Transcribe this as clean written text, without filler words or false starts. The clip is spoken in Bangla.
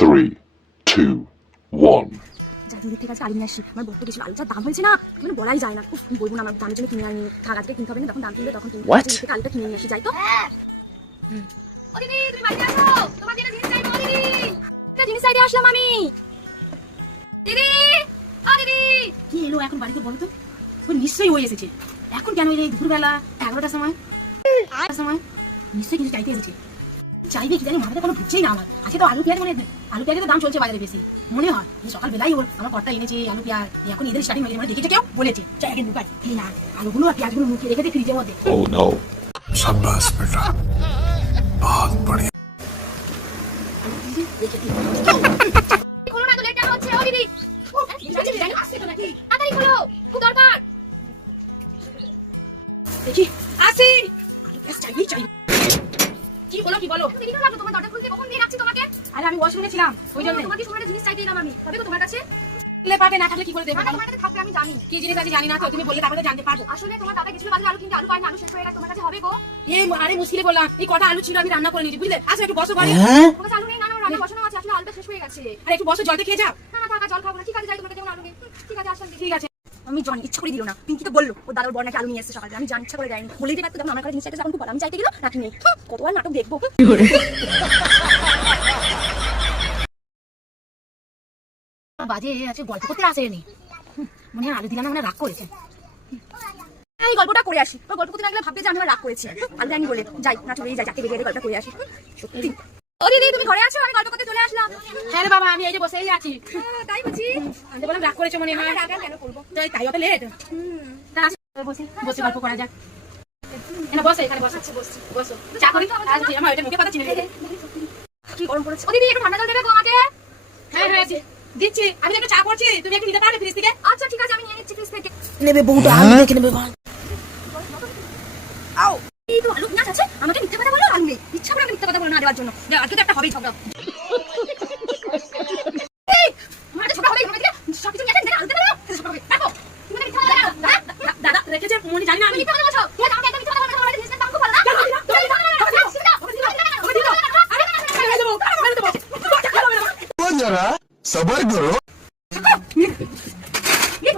3, 2, 1. যা দূর থেকে আজকে আলু নিয়ে আসি। আমার বলতে গেছিল আলুটার দাম হয়েছে না, মানে বলাই যায় না। বলবো না আমার দামের জন্য কিনে আনি, থাক আজকে কিনতে হবে না, যখন দাম কিনবে তখন কিনবে। থেকে আলুটা কিনে নিয়ে আসি, যাই তো। ও দিদি তুমি বাড়িতে আসো, তোমার জন্য জিনিস চাইবো। ও দিদি একটা জিনিস চাইতে আসলাম আমি। দিদি ও দিদি কি এলো এখন বাড়িতে বলো তো? ও নিশ্চয়ই হয়ে এসেছে। এখন কেন এই দুপুরবেলা 11টার সময় নিশ্চয়ই কিছু চাইতে এসেছে। চাইবে কি জানি, মাথাতে কোনো ঢুকছেই না আমার। আজকে তো আলু পেঁয়াজ আলু পেঁয়াজের দাম চলছে বাজারে বেশি মনে হয়। এই সকালবেলাই ওর আমার কর্তা এনেছে আলু পেঁয়াজ, এখন এদের স্টার্টিং হয়েছে, মানে দেখেছে কেউ বলেছে চাই আগে ঢুকাই এই না আলুগুলো আর পেঁয়াজগুলো মুখিয়ে রেখে দিয়ে ফ্রিজের মধ্যে। Oh no. शाबाश बेटा, बहुत बढ़िया। খোলো না তো, লেট কেন হচ্ছে? ও দিদি আসছে তো নাকি? তাড়াতাড়ি খোলো, খুব দরকার। দেখি আসি আলু পেঁয়াজ চাইবে। কি হলো, কি বলো? দিদি কেন লাগলো তোমার দরজা খুলতে? কখন দিয়ে রাখছি তোমাকে? আরে আমি ওয়াশরুমে ছিলাম, ওই জন্য। তোমাকে সময় জিনিস চাইতে এলাম আমি, হবে তো তোমার কাছে? পাবে না থাকলে কি করে দেবে? তোমার কাছে থাকবে আমি জানি। কি জিনিস আছে জানি না তো, তুমি বললে তারপরে জানতে পারবো। আসলে তোমার দাদা গেছিল বাজারে আলু কিনতে, আলু পায়নি, আলু শেষ হয়ে গেছে, তোমার কাছে হবে গো? এই আরে মুশকিলে বললাম, এই কটা আলু ছিল আমি রান্না করে নিয়েছি, বুঝলে? আচ্ছা একটু বসো বাড়ি। তোমার কাছে আলু নেই? না না, রান্না বসানো আছে, আসলে আলুটা শেষ হয়ে গেছে। আরে একটু বসো, জলটা খেয়ে যাও। না না, থাকা জল খাবো না। ঠিক আছে, যাই, তোমার কাছে যেমন আলু নেই। ঠিক আছে, আসলাম। ঠিক আছে। আমি জানি, ইচ্ছা করে দিল না। পিঙ্কি তো বললো ও দাদার বর নাকি আলু নিয়ে এসেছে সকালে, আমি জানি ইচ্ছা করে যাইনি। বলেই দেবে যখন আমার কাছে জিনিস চাইতে তখন খুব ভালো, আমি চাইতে গেল রাখি নেই। কতবার নাটক দেখবো। বাজে আছে, গল্প করতে আসেনি মনে হয়। আলু দিলাম না, মানে রাগ করেছে। এই গল্পটা করে আসি, ওর গল্প করতে লাগলে ভাববে যে আমি আমার রাগ করেছি। আলু আমি বলে যাই না, চলেই যাই, চারটে বেরিয়ে গল্পটা করে আসি। সত্যি। ও দিদি তুমি ঘরে আছো? আমি গল্প করতে চলে আসলাম। হ্যাঁ রে বাবা, আমি এই যে বসেই আছি। তাই বুঝি? আমি তো বললাম রাগ করেছে মনে হয়। রাগ আর কেন করবো? তাই অত লেট। বসে বসে গল্প করা যাক। এখানে বসো, এখানে বসো। বসছি। বসো চা করি। আমার ওইটা মুখে কথা চিনে গেছে। কি গরম পড়েছে। ও দিদি একটু ঠান্ডা জল দেবে গো আমাকে? হ্যাঁ হ্যাঁ দিচ্ছি। আমি তো একটু চা করছি, তুমি একটু নিতে পারবে ফ্রিজ থেকে? আচ্ছা ঠিক আছে, আমি নিয়ে নিচ্ছি ফ্রিজ থেকে। নেবে বউটা, আমি দেখে নেবে ভাই। আও এই তো আলু পেঁয়াজ আছে, আমাকে মিথ্যা কথা বলো আলু নেই। ইচ্ছা করে মিথ্যা কথা বলো না দেওয়ার জন্য। আজকে তো একটা হবেই ঝগড়া। এই মাঝে ঝগড়া হবেই, আমাকে সবকিছু নিয়ে আসেন, দেখে আলু দেবে না, ঝগড়া হবে। দেখো তুমি মিথ্যা কথা বলো না। দাদা রেখেছে মনে জানি না আমি। মিথ্যা কথা বলছো? ঠিক আছে, আমাকে একদম মিথ্যা কথা বলছো। আমার জিনিসটা দাম খুব ভালো না। जरा सबर करो। ये